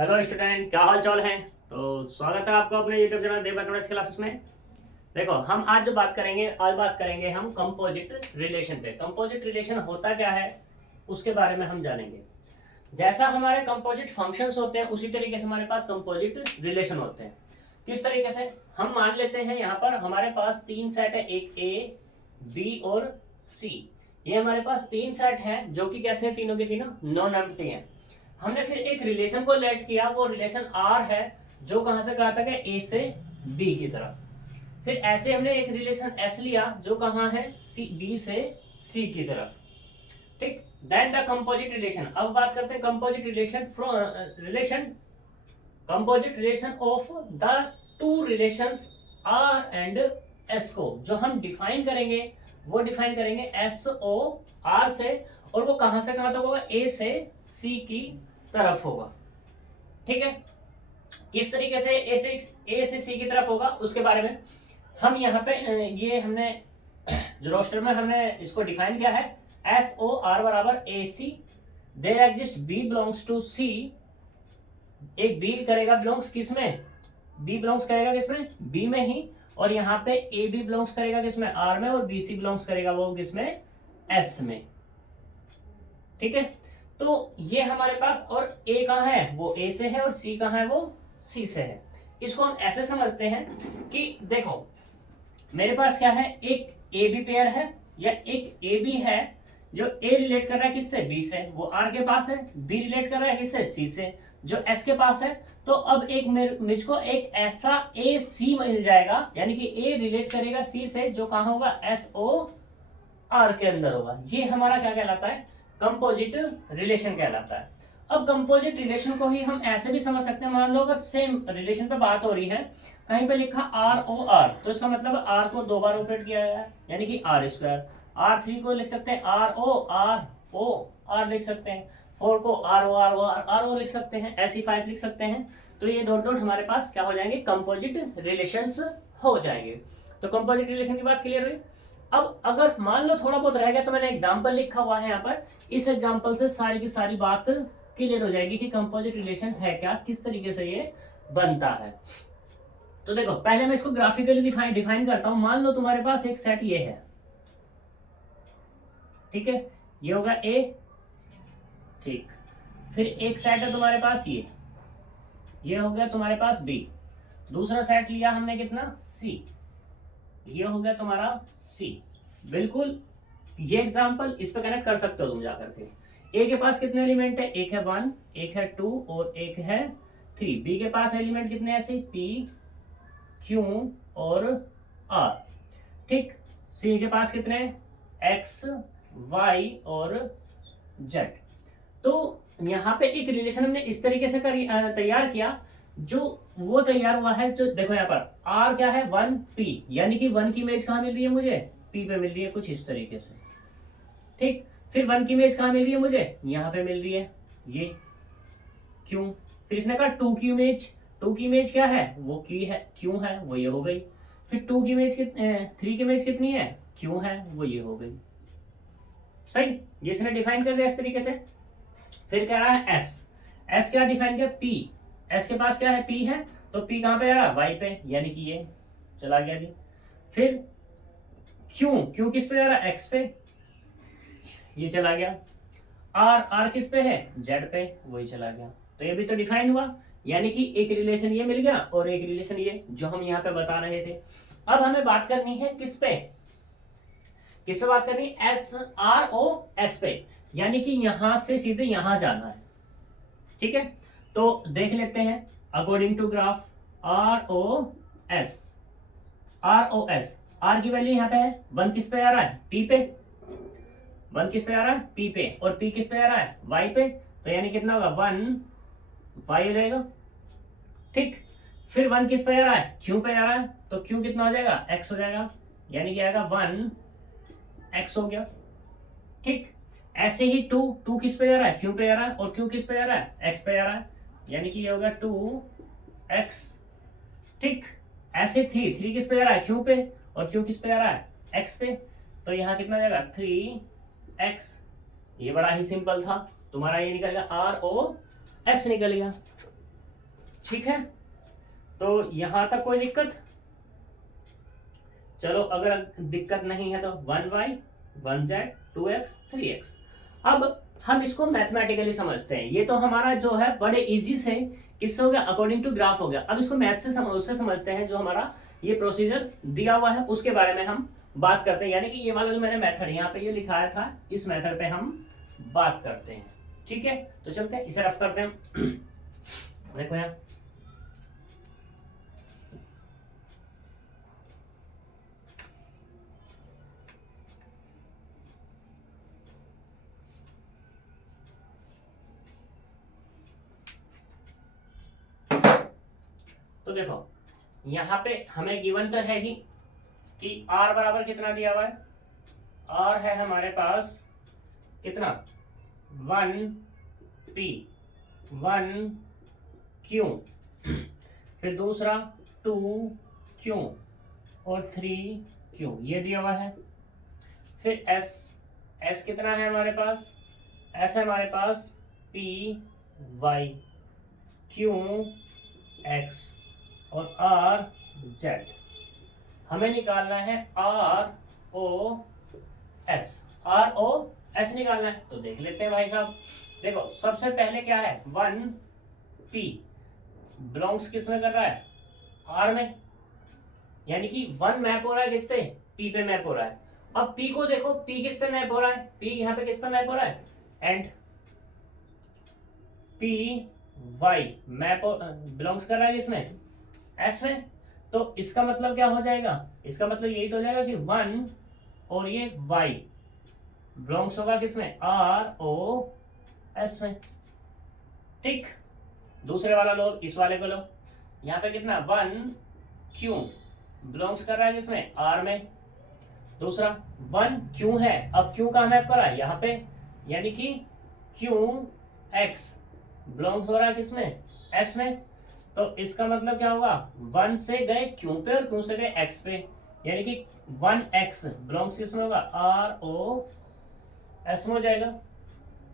Hello student, क्या हाल चाल है। तो स्वागत है आपका अपने यूट्यूब चैनल देव मैथमेटिक्स क्लासेस में। देखो, हम आज बात करेंगे हम कंपोजिट रिलेशन पे। कंपोजिट रिलेशन होता क्या है उसके बारे में हम जानेंगे। जैसा हमारे कंपोजिट फंक्शंस होते हैं उसी तरीके से हमारे पास कंपोजिट रिलेशन होते हैं। किस तरीके से, हम मान लेते हैं यहाँ पर हमारे पास तीन सेट है, एक ए, बी और सी। ये हमारे पास तीन सेट हैं जो कि कैसे हैं, तीनों के तीनों नॉन एम्प्टी हैं। हमने फिर एक रिलेशन को लेट किया, वो रिलेशन आर है जो कहां से कहा था कि ए से बी की तरफ। फिर ऐसे हमने एक रिलेशन एस लिया जो कहां है, सी बी से सी की तरफ। ठीक, दैट द कंपोजिट रिलेशन। अब बात करते हैं composite relation of the two relations R and S को जो हम डिफाइन करेंगे, वो डिफाइन करेंगे एस ओ आर से, और वो कहां से कहां तक होगा, ए से सी की तरफ होगा। ठीक है, किस तरीके से ए से सी की तरफ होगा उसके बारे में हम यहाँ पे ये हमने जो रोस्टर में हमने इसको डिफाइन किया है, एस ओ आर बराबर A C, there exist B belongs to C. एक बी करेगा बिलोंग्स किसमें, बी बिलोंग्स करेगा किसमें, बी में ही, और यहाँ पे ए बी बिलोंग्स करेगा किसमें, आर में, और बी सी बिलोंग्स करेगा वो किसमें, एस में। ठीक है, तो ये हमारे पास, और ए कहाँ है, वो ए से है, और सी कहाँ है, वो सी से है। इसको हम ऐसे समझते हैं कि देखो, मेरे पास क्या है, एक ए बी पेयर है या एक ए बी है जो ए रिलेट कर रहा है किससे, बी से, वो आर के पास है। बी रिलेट कर रहा है किससे, सी से, जो एस के पास है। तो अब एक मुझको एक ऐसा ए सी मिल जाएगा, यानी कि ए रिलेट करेगा सी से, जो कहाँ होगा, एस ओ आर के अंदर होगा। ये हमारा क्या कहलाता है, कंपोजिट रिलेशन कहलाता है। अब कंपोजिट रिलेशन को ही हम ऐसे भी समझ सकते हैं, मान लो अगर सेम रिलेशन पे बात हो रही है, कहीं पे लिखा आर ओ आर, तो इसका मतलब आर को दो बार ऑपरेट किया गया है, यानी कि आर स्क्वायर। आर थ्री को लिख सकते हैं आर ओ आर लिख सकते हैं। फोर को आर ओ लिख सकते हैं, ऐसी फाइव लिख सकते हैं। तो ये डॉट डॉट हमारे पास क्या हो जाएंगे, कंपोजिट रिलेशंस हो जाएंगे। तो कंपोजिट रिलेशन की बात क्लियर हुई। अब अगर मान लो थोड़ा बहुत रह गया, तो मैंने एग्जांपल लिखा हुआ है यहाँ पर, इस एग्जांपल से सारी की सारी बात क्लियर हो जाएगी कि कंपोजिट रिलेशन है क्या, किस तरीके से ये बनता है। तो देखो, पहले मैं इसको ग्राफिकली डिफाइन करता हूं। मान लो तुम्हारे पास एक सेट ये है, ठीक है, ये होगा ए, ठीक। फिर एक सेट है तुम्हारे पास ये हो गया तुम्हारे पास बी। दूसरा सेट लिया हमने कितना, सी, ये हो गया तुम्हारा सी। बिल्कुल, ये एग्जांपल इस पे कनेक्ट कर सकते हो तुम जाकर के। ए के पास कितने एलिमेंट है, एक है 1, एक है 2 और एक है 3। बी के पास एलिमेंट कितने ऐसे, पी क्यू और आर। ठीक, सी के पास कितने, एक्स वाई और जेड। तो यहाँ पे एक रिलेशन हमने इस तरीके से तैयार किया, जो वो तैयार हुआ है, जो देखो यहाँ पर आर क्या है, 1 पी, यानी कि 1 की इमेज कहाँ मिल रही है मुझे, पी पे मिल रही है, कुछ इस तरीके से। ठीक, फिर 1 की इमेज कहाँ मिल रही है मुझे, यहाँ पे मिल रही है, ये क्यों। फिर इसने कहा 2 की इमेज, 2 की इमेज क्या है, वो की है, क्यों है, वो ये हो गई। फिर 2 की इमेज 3 की इमेज कितनी है, क्यों है, वो ये हो गई। सही, ये इसने डिफाइन कर दिया इस तरीके से। फिर कह रहा है एस, एस क्या डिफाइन किया, पी, एस के पास क्या है, पी है, तो पी कहाँ पे आ रहा, वाई पे, यानी कि ये चला गया जी। फिर क्यों, क्यों किस पे आ रहा, एक्स पे, ये चला गया। आर, आर किस पे है, जेड पे, वही चला गया। तो ये भी तो डिफाइन हुआ, यानी कि एक रिलेशन ये मिल गया और एक रिलेशन ये जो हम यहाँ पे बता रहे थे। अब हमें बात करनी है किस पे, किस पे बात करनी है, एस आर ओ एस पे, यानी कि यहां से सीधे यहां जाना है। ठीक है, तो देख लेते हैं according to graph, R O S, R की वैल्यू यहाँ पे है, 1 किस पे आ रहा है, पी पे, 1 किस पे आ रहा है, पी पे, और पी किस पे आ रहा है, वाई पे। तो यानी कितना होगा, 1 वाई हो जाएगा। ठीक, फिर 1 किस पे आ रहा है, क्यू पे आ रहा है, तो क्यू कितना हो जाएगा, एक्स हो जाएगा, यानी कि आएगा 1 एक्स हो गया। ठीक, ऐसे ही 2 किस पे आ रहा है, क्यू पे आ रहा है, और क्यू किस पे आ रहा है, एक्स पे आ रहा है, यानी कि ये होगा 2x। ठीक, ऐसे 3 किस पे आ रहा है, क्यू पे, और क्यू किस पे आ रहा है, एक्स पे, तो यहाँ कितना आ जाएगा, 3x। ये बड़ा ही सिंपल था, तुम्हारा ये निकल गया, आर ओ एस निकल गया। ठीक है, तो यहां तक कोई दिक्कत? चलो अगर दिक्कत नहीं है तो 1y 1z 2x 3x। अब हम इसको मैथमेटिकली समझते हैं। ये तो हमारा जो है बड़े इजी से किससे हो गया, अकॉर्डिंग टू ग्राफ हो गया। अब इसको मैथ से उससे समझते हैं, जो हमारा ये प्रोसीजर दिया हुआ है उसके बारे में हम बात करते हैं। यानी कि ये वाला जो मैंने मेथड यहाँ पे ये लिखाया था, इस मेथड पे हम बात करते हैं। ठीक है, तो चलते हैं इसे रफ करते हैं। देखो यहाँ तो देखो यहाँ पे हमें गिवन तो है ही कि r बराबर कितना दिया हुआ है। r है हमारे पास कितना, 1p 1q, फिर दूसरा 2q और 3q, ये दिया हुआ है। फिर s कितना है हमारे पास, s है हमारे पास p y q x और r z। हमें निकालना है r o s निकालना है। तो देख लेते हैं भाई साहब। देखो सबसे पहले क्या है, 1p बिलोंग्स किस में कर रहा है, r में, यानी कि 1 मैप हो रहा है किस पे, p पे मैप हो रहा है। अब p को देखो, p किस पे मैप हो रहा है, p यहाँ पे किस पे मैप हो रहा है, and p y map belongs कर रहा है किसमें, s में। तो इसका मतलब क्या हो जाएगा, इसका मतलब यही तो हो जाएगा कि 1 और ये y बिलोंग्स होगा किसमें, r o s में। ठीक, दूसरे वाला लो, इस वाले को लो। यहाँ पे कितना 1q बिलोंग्स कर रहा है किसमें, r में। दूसरा 1q है, अब q कहाँ मैप कर रहा है, यहाँ पे, यानी कि qx बिलोंग्स हो रहा है किसमें, s में। तो इसका मतलब क्या होगा, 1 से गए q पे और q से गए x पे, यानी कि 1x बिलोंग्स किसमें होगा, r o s में हो जाएगा।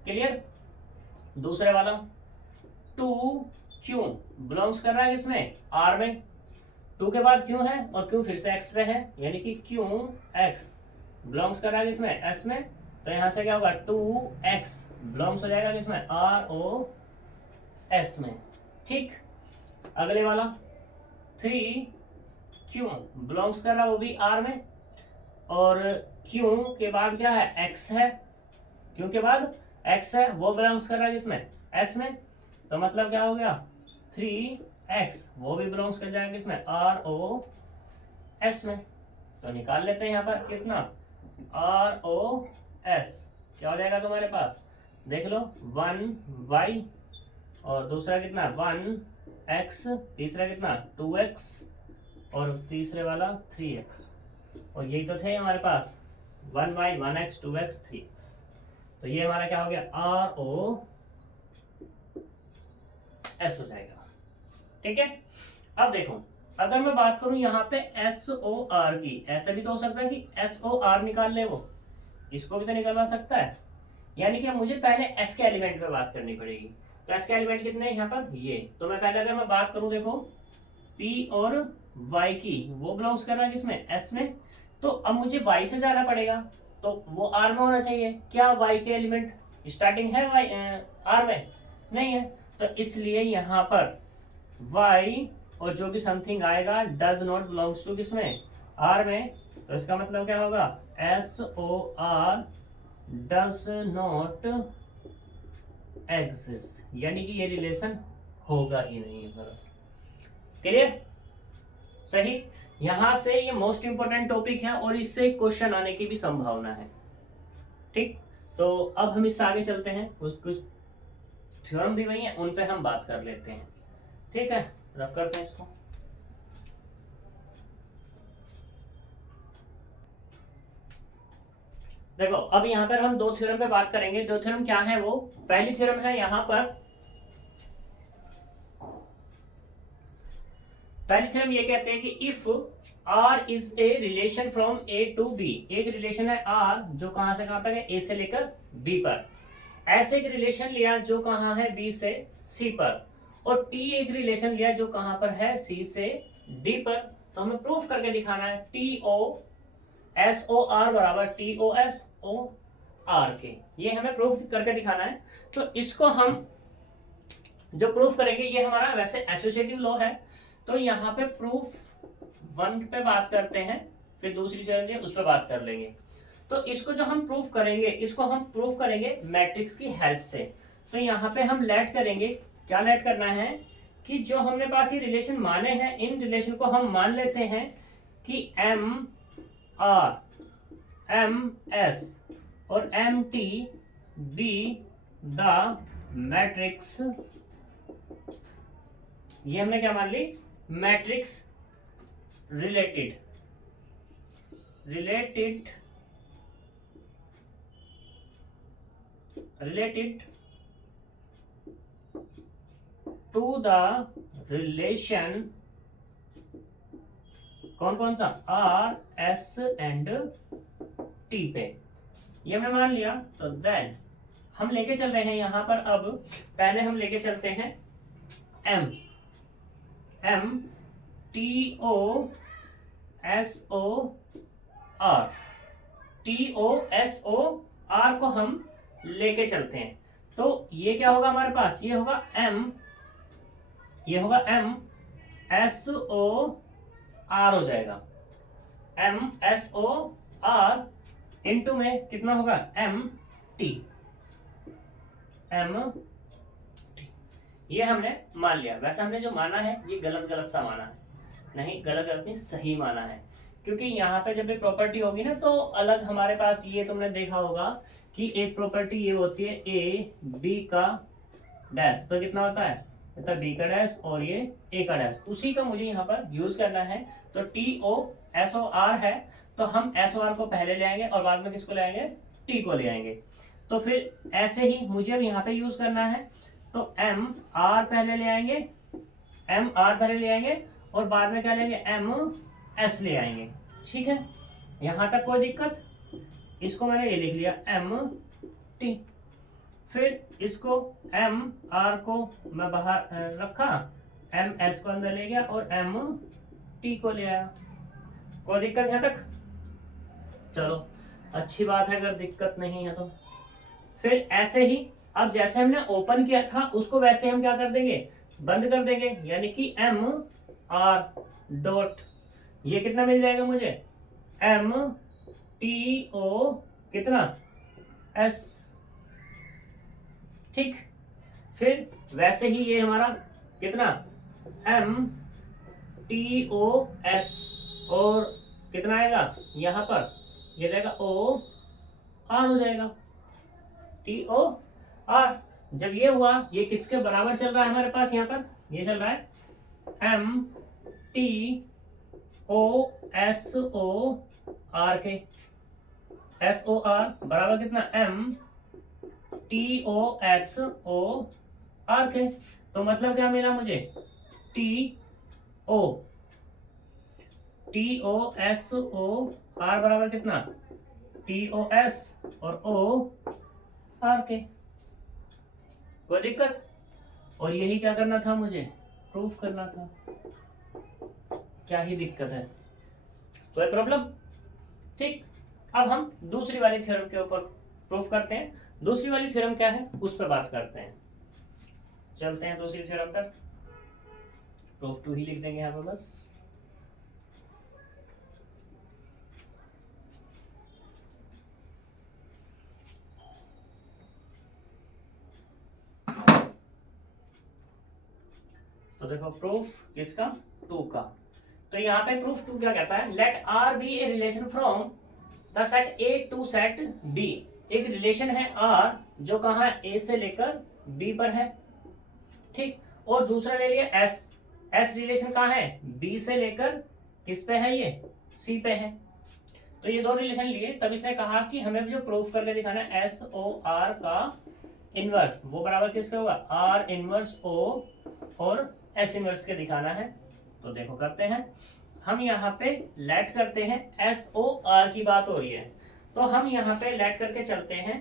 क्लियर। दूसरे वाला 2q बिलोंग्स कर रहा है किसमें, r में। 2 के बाद q है और q फिर से x पे है, यानी कि qx बिलोंग्स कर रहा है किसमें, s में। तो यहां से क्या होगा, 2x बिलोंग्स हो जाएगा किसमें, r o s में। ठीक, अगले वाला 3q बिलोंग्स कर रहा है वो भी r में, और q के बाद क्या है, x है, q के बाद x है, वो बिलोंग्स कर रहा है किसमें, s में। तो मतलब क्या हो गया, 3x वो भी बिलोंग्स कर जाएगा किसमें, r o s में। तो निकाल लेते हैं यहाँ पर कितना, r o s क्या हो जाएगा तुम्हारे पास, देख लो, 1y और दूसरा कितना 1x, तीसरा कितना 2x और तीसरे वाला 3x, और यही तो थे हमारे पास 1y 1x 2x 3x। तो ये हमारा क्या हो गया, r o s हो जाएगा। ठीक है, अब देखो अगर मैं बात करूं यहाँ पे s o r की, ऐसा भी तो हो सकता है कि s o r निकाल ले, वो इसको भी तो निकलवा सकता है। यानी कि मुझे पहले s के एलिमेंट पे बात करनी पड़ेगी। तो s के एलिमेंट कितने हैं यहाँ पर, ये। तो मैं पहले अगर मैं बात करूं, देखो p और y की, वो बिलोंग्स कर रहा है किसमें, s में। तो अब मुझे y से जाना पड़ेगा, तो वो r में होना चाहिए। क्या y के एलिमेंट स्टार्टिंग है y r में, नहीं है। तो इसलिए यहाँ पर y और जो भी समथिंग आएगा डज नॉट बिलोंग्स टू किसमें, r में। तो इसका मतलब क्या होगा, s o r does not exist, यानी कि ये रिलेशन होगा ही नहीं। क्लियर, सही। यहां से ये मोस्ट इंपोर्टेंट टॉपिक है और इससे क्वेश्चन आने की भी संभावना है। ठीक, तो अब हम इससे आगे चलते हैं, कुछ कुछ थ्योरम दी हुई है उन पे हम बात कर लेते हैं। ठीक है, रफ करते हैं इसको। देखो अब यहाँ पर हम दो थ्योरम पे बात करेंगे। दो थ्योरम क्या है, वो पहली थ्योरम है यहाँ पर, पहली थ्योरम ये कहते हैं कि if r is a relation from a to b, एक रिलेशन है r जो कहां से कहां तक है, a से लेकर b पर। ऐसे एक रिलेशन लिया जो कहां है, b से c पर, और टी एक रिलेशन लिया जो कहां पर है, सी से डी पर। तो हमें प्रूफ करके दिखाना है T O S O R बराबर T O S O R के, ये हमें प्रूफ करके दिखाना है। तो इसको हम जो प्रूफ करेंगे ये हमारा वैसे एसोसिएटिव लॉ है, तो यहाँ पे प्रूफ 1 पे बात करते हैं, फिर दूसरी चीज उस पर बात कर लेंगे। तो इसको जो हम प्रूफ करेंगे, इसको हम प्रूफ करेंगे मैट्रिक्स की हेल्प से। तो यहाँ पे हम लेट करेंगे, क्या लेट करना है कि जो हमने पास ये रिलेशन माने हैं, इन रिलेशन को हम मान लेते हैं कि एम आर एम एस और M T be the matrix, ये हमने क्या मान ली, matrix related to the relation, कौन कौन सा, आर एस एंड टी पे, ये हमने मान लिया। तो देन हम लेके चल रहे हैं यहां पर, अब पहले हम लेके चलते हैं M T O S O R, T O S O R को हम लेके चलते हैं। तो ये क्या होगा हमारे पास, ये होगा एम एस ओ आर हो जाएगा, M S O R into में कितना होगा एम टी, ये हमने मान लिया। वैसे हमने जो माना है ये गलत सा माना है, नहीं गलत नहीं सही माना है, क्योंकि यहाँ पे जब भी प्रॉपर्टी होगी ना तो अलग हमारे पास, ये तुमने देखा होगा कि एक प्रॉपर्टी ये होती है ए बी का डैश, तो कितना होता है, तो बी का डैश और ये ए का डैश, उसी का मुझे यहाँ पर यूज करना है। तो T O S O R है, तो हम एस ओ आर को पहले ले आएंगे और बाद में किसको ले आएंगे, टी को ले आएंगे। तो फिर ऐसे ही मुझे अब यहाँ पे यूज करना है, तो एम आर पहले ले आएंगे और बाद में क्या लेंगे, एम एस ले आएंगे। ठीक है, यहां तक कोई दिक्कत, इसको मैंने ये लिख लिया एम टी, फिर इसको एम आर को मैं बाहर रखा, एम एस को अंदर ले गया और एम टी को ले आया। कोई दिक्कत यहां तक, चलो अच्छी बात है, अगर दिक्कत नहीं है तो। फिर ऐसे ही अब जैसे हमने ओपन किया था उसको वैसे हम क्या कर देंगे, बंद कर देंगे, यानी कि एम आर डॉट, ये कितना मिल जाएगा मुझे, एम टी ओ कितना एस। ठीक, फिर वैसे ही ये हमारा कितना एम टी ओ एस और कितना आएगा यहाँ पर, ये जाएगा ओ आर हो जाएगा, टी ओ आर। जब ये हुआ, ये किसके बराबर चल रहा है हमारे पास, यहाँ पर ये चल रहा है M T O S O R के, एस ओ आर बराबर कितना M T O S O R के। तो मतलब क्या मिला मुझे, T O S O R बराबर कितना, टी ओ एस और ओ आर के। कोई दिक्कत, और यही क्या करना था मुझे, प्रूफ करना था, क्या ही दिक्कत है, कोई प्रॉब्लम। ठीक, अब हम दूसरी वाली थ्योरम के ऊपर प्रूफ करते हैं। दूसरी वाली थ्योरम क्या है उस पर बात करते हैं, चलते हैं दूसरी थ्योरम पर। प्रूफ 2 ही लिख देंगे यहाँ पर बस। तो देखो प्रूफ किसका, 2 का। तो यहाँ पे प्रूफ 2 क्या कहता है, let R be a relation from the set A to set B. एक रिलेशन है आर जो कहाँ ए से लेकर बी पर है, ठीक, और दूसरा ले लिया एस, एस रिलेशन कहाँ है, बी से लेकर किस पे है, ये सी पे है। तो ये दो रिलेशन लिए, तब इसने कहा कि हमें जो प्रूफ करके दिखाना है एस ओ आर का इनवर्स, वो बराबर किसका होगा, आर इनवर्स ओ और एस इनवर्स के दिखाना है। तो देखो करते हैं, हम यहाँ पे लेट करते हैं, एस ओ आर की बात हो रही है, तो हम यहाँ पे लेट करके चलते हैं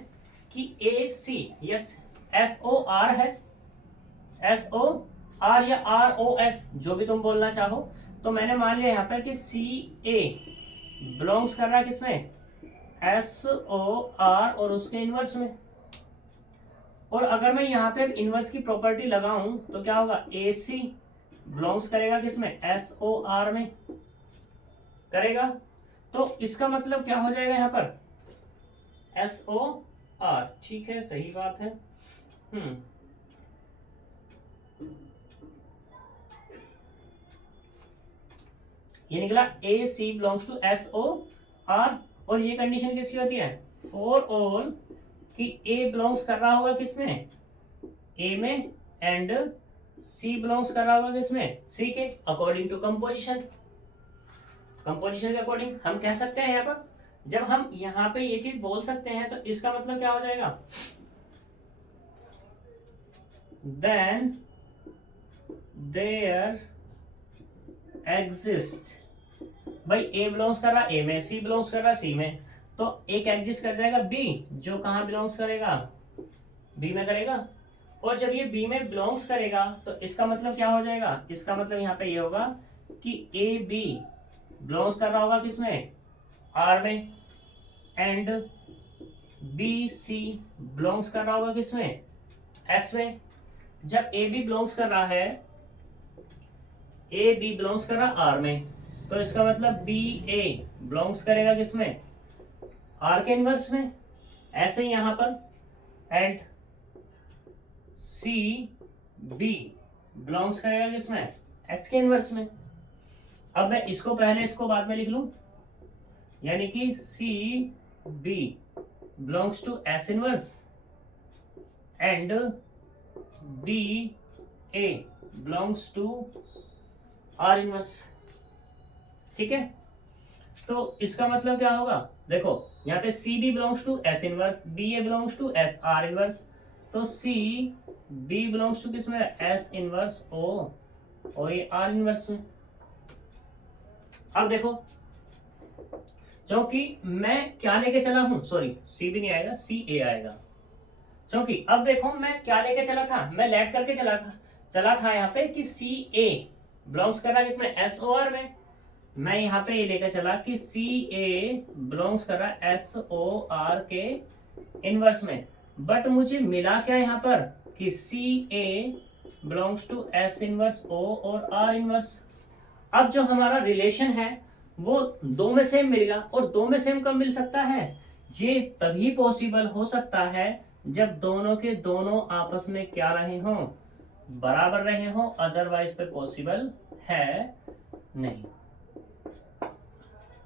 कि ए सी, यस एस ओ आर है, एस ओ आर या आर ओ एस, जो भी तुम बोलना चाहो। तो मैंने मान लिया यहाँ पर कि सी ए बिलोंग्स कर रहा है किसमें, एस ओ आर और उसके इनवर्स में। और अगर मैं यहाँ पे इनवर्स की प्रॉपर्टी लगाऊं तो क्या होगा, ए सी बिलोंग्स करेगा किसमें, एस ओ आर में करेगा। तो इसका मतलब क्या हो जाएगा यहाँ पर, एस ओ आर। ठीक है, सही बात है। ये निकला A C belongs to S O R. और ये कंडीशन किसकी होती है, फॉर ऑल कि ए बिलोंग्स कर रहा होगा किसमें, ए में, एंड सी बिलोंग्स कर रहा होगा किसमें, सी के, अकॉर्डिंग टू कंपोजिशन। कंपोजिशन के अकॉर्डिंग हम कह सकते हैं यहाँ पर, जब हम यहाँ पे ये चीज बोल सकते हैं तो इसका मतलब क्या हो जाएगा, देन देयर एग्जिस्ट, भाई ए बिलोंग्स कर रहा ए में, सी बिलोंग्स कर रहा सी में, तो एक एग्जिस्ट कर जाएगा बी, जो कहाँ बिलोंग्स करेगा, बी में करेगा। और जब ये बी में बिलोंग्स करेगा तो इसका मतलब क्या हो जाएगा, इसका मतलब यहाँ पे ये होगा कि ए बी बिलोंग्स कर रहा होगा किसमें, आर में, एंड बी सी बिलोंग्स कर रहा होगा किसमें, एस में। जब ए बी बिलोंग्स कर रहा है, ए बी बिलोंग्स कर रहा आर में, तो इसका मतलब बी ए बिलोंग्स करेगा किसमें, आर के इनवर्स में। ऐसे ही यहां पर एंड सी बी बिलोंग्स करेगा किसमें, एस के इनवर्स में। अब मैं इसको पहले इसको बाद में लिख लूं, यानी कि C B belongs to S inverse and B A belongs to R inverse. ठीक है, तो इसका मतलब क्या होगा, देखो यहाँ पे C B belongs to S inverse, B A belongs to S R inverse, तो सी बी बिलोंग्स टू किसमें, एस इनवर्स ओ और ये आर इनवर्स में। अब देखो, क्योंकि मैं क्या लेके चला हूं, सॉरी सी भी नहीं आएगा, सी ए आएगा। क्योंकि अब देखो मैं क्या लेके चला था, मैं लेट करके चला था यहाँ पे कि सी ए बिलोंग्स कर रहा है किसमें, एस ओ आर में। मैं यहाँ पे ये लेकर चला कि सी ए बिलोंग्स कर रहा है एस ओ आर के इनवर्स में, बट मुझे मिला क्या यहाँ पर कि सी ए belongs to S inverse O और आर इनवर्स। अब जो हमारा रिलेशन है वो दो में सेम मिलेगा, और दो में सेम कब मिल सकता है, ये तभी पॉसिबल हो सकता है जब दोनों के दोनों आपस में क्या रहे हों, बराबर रहे हों, अदरवाइज पे पॉसिबल है नहीं।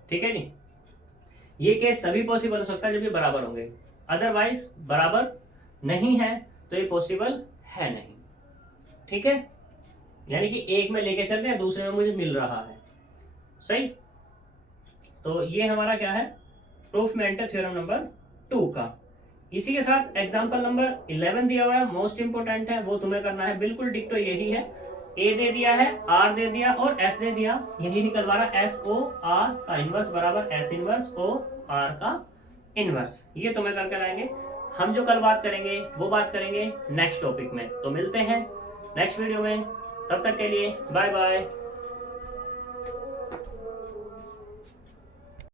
ठीक है नहीं, ये केस तभी पॉसिबल हो सकता है जब ये बराबर होंगे, अदरवाइज बराबर नहीं है तो ये पॉसिबल है नहीं। ठीक है, यानी कि एक में लेके चल रहे हैं, दूसरे में मुझे मिल रहा है, सही। तो ये हमारा क्या है, प्रूफ मेंटर थ्योरम नंबर 2 का। इसी के साथ एग्जांपल नंबर 11 दिया हुआ है, मोस्ट इंपोर्टेंट है, वो तुम्हें करना है, बिल्कुल डिक्टो यही है। ए दे दिया है, आर दे दिया और एस दे दिया, यही निकलवा रहा, एस ओ आर का इनवर्स बराबर एस इनवर्स ओ आर का इनवर्स। ये तुम्हें करके लाएंगे। हम जो कल बात करेंगे वो बात करेंगे नेक्स्ट टॉपिक में। तो मिलते हैं नेक्स्ट वीडियो में, तब तक के लिए बाय बाय।